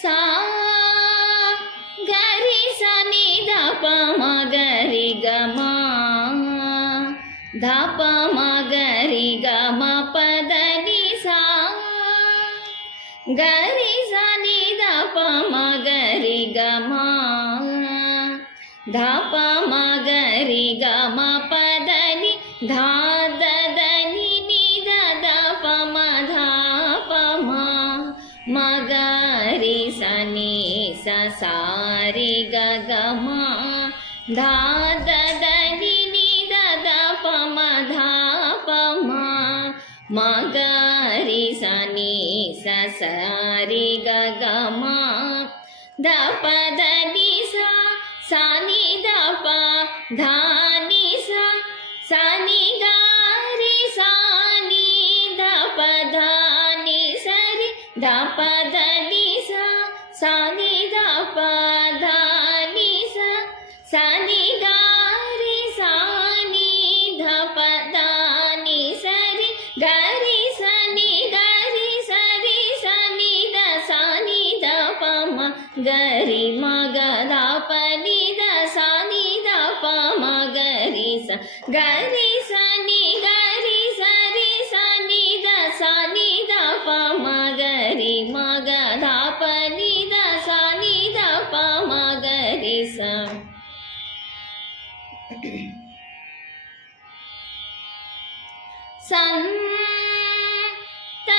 ಸಾ ಗರಿ ಸ ನಿ ದ ಪ ಮ ಗರಿ ಗ ಮ ಧ ಪ ಮ ಗರಿ ಗ ಮ ಪ ದ ನಿ ಸಾ ಗರಿ ಸ ನಿ ದ ಪ ಮ ಗರಿ ಗ ಮ ಧ ಪ ಮ ಗರಿ ಗ ಮ ಪ ದ ನಿ ಧಾ ದ ದ ನಿ ನಿ ದ ದ ಪ ಮ ಧ ಪ ಮ ಮ ಗರಿ ಸ ನಿ ಸ ಸಾ ರಿ ಗ ಗ ಮ ಧಾ ದ ದ ನಿ ನಿ ದ ದ ಪ ಮ ಧ ಪ ಮ ಮ ಗರಿ ಸ ನಿ ಸ ಸಾ ರಿ ಗ ಗ ಮ ಧ ಪ ದ ನಿ ಸಾ ಸಾ ನಿ ದ ಪ ಧಾ ನಿ ಸಾ ಸಾ ನಿ ಗ ರಿ ಸಾ ನಿ ದ ಪ ಧ ನಿ ಸ ರಿ ದ ಪ ದ ನಿ ಸಾ ಸಾ ನಿ ದ ಪ ಧ ನಿ ಸಾ ಸಾ ನಿ ಗ ರಿ ಸಾ ನಿ ಧ ಪ ದ ನಿ ಸ ರಿ ಗ ರಿ ಸ ನಿ ಗ ರಿ ಸ ರಿ ಸ ನಿ ದ ಸಾ ನಿ ದ ಪ ಮ ಗರಿ ಮ ಗ ದ ಪ ನಿ ದ ಸಾ ನಿ ದ ಪ ಮ ಗರಿ ಸ ಗರಿ ಸ ನಿ ಗ ರಿ ಸ ರಿ ಸ ನಿ ದ ಸಾ ನಿ ದ ಪ ಮ ಗರಿ ಮ ಗ ದ ಪ ನಿ ದ ಸಾ ನಿ ದ ಪ ಮ ಗರಿ ಸ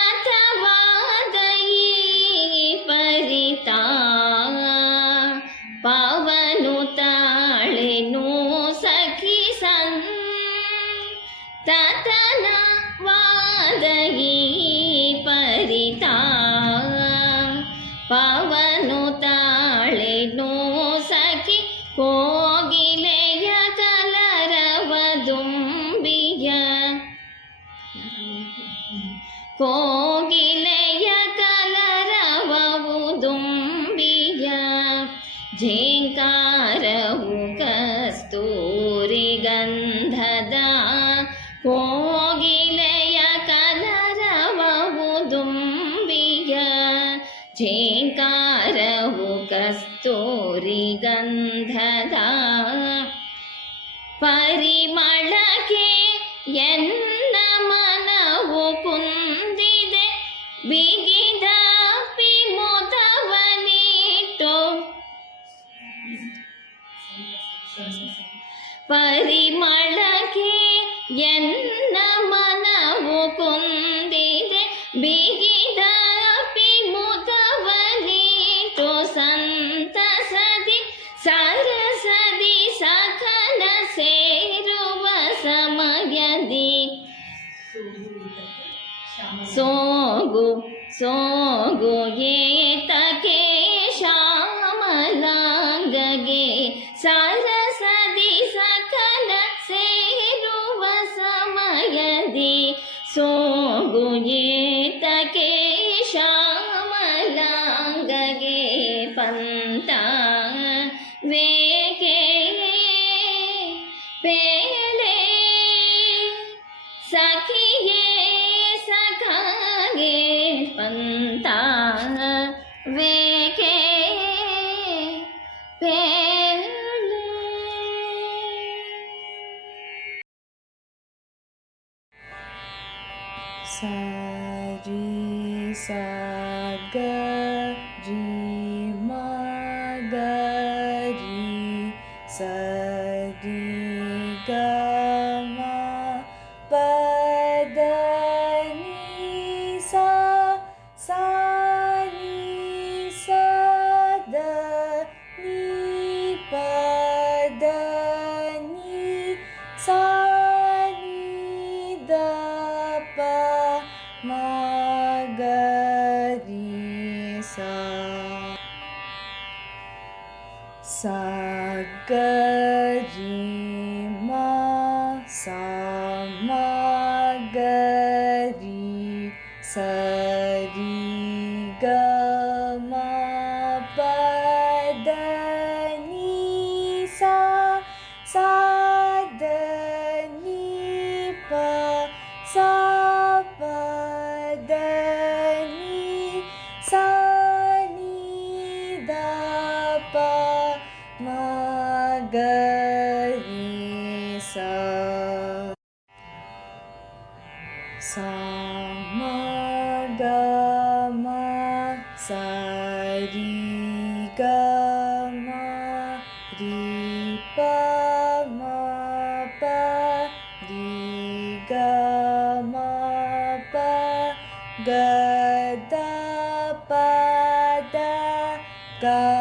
ಸಂತತವಾದ ಈ ಪರಿತಾ ಪಾವನು ತಾಳೆನು ಸಖಿ ಸಂತತನವಾದ ಈ ಪರಿತಾ ಪಾವನು ತಾಳೆನು ಸಖಿ ಕೋಗಿಲೆಯ ಕಲರವದುಂಬಿಯ ಕೋಗಿಲೆಯ ಕಲರವದುಂಬಿಯ ಝೇಂಕಾರವು ಕಸ್ತೂರಿ ಗಂಧದ ಕೋಗಿಲೆಯ ಕಲರವದುಂಬಿಯ ಝೇಂಕಾರವು ಕಸ್ತೂರಿ ಗಂಧದ ಪರಿಮಳಕ್ಕೆ ಎನ್ನ ಮನವು ಕುಂದಿದೆ ಬಿಗಿದ ಪಿಮುದವನಿಟ್ಟು ಪರಿಮಳಕ್ಕೆ ಎನ್ನ ಮನವು ಕುಂದಿದೆ ಬಿಗಿದ ಪಿಮುದವನಿಟ್ಟು ಸಂತಸದಿ ಸರಸದಿ ಸಖನ ಸೇರುವ ಸಮಯದಿ ಸೋಗು ಸೋಗು ಏತಕೆ ಶ್ಯಾಮಲಾಂಗಗೆ ಸರಸದಿ ಸಕಲ ಸೇರುವ ಸಮಯದಿ ಸೋಗು ಏತಕೆ ಶ್ಯಾಮಲಾಂಗಗೆ ಪಂತ ವೇಕೆ ಪೇಳೆ ಸಖಿಯೇ ಸಖಗೆ ಪಂತ ವೇಕೆ ಪೇಳೆ ಸಾರಿ ಸಾ ಗ ರಿ ಮ ಗ ರಿ ಸ ರಿ ಗ ಮ ಪ ದ ನಿ ಸಾ ಸಾ ನಿ ಸ ದ ನಿ ಪ ದ ನಿ ಸಾ ನಿ ದ ಪ ಮ ಗ ರಿ ಸಾ ಸಾ ಗ ರಿ ಮ ಸಾ ಮ ಗ ರಿ ಸ ರಿ ಗ ಮ ಪ ದ ನಿ ಸಾ ಸಾ ದ ನಿ ಪ ಸಾ ಪ ದ ನಿ ಸಾ ನಿ sa ma ga ma sa ri ga ma ri pa ma pa ri ga ma pa ga da pa da ga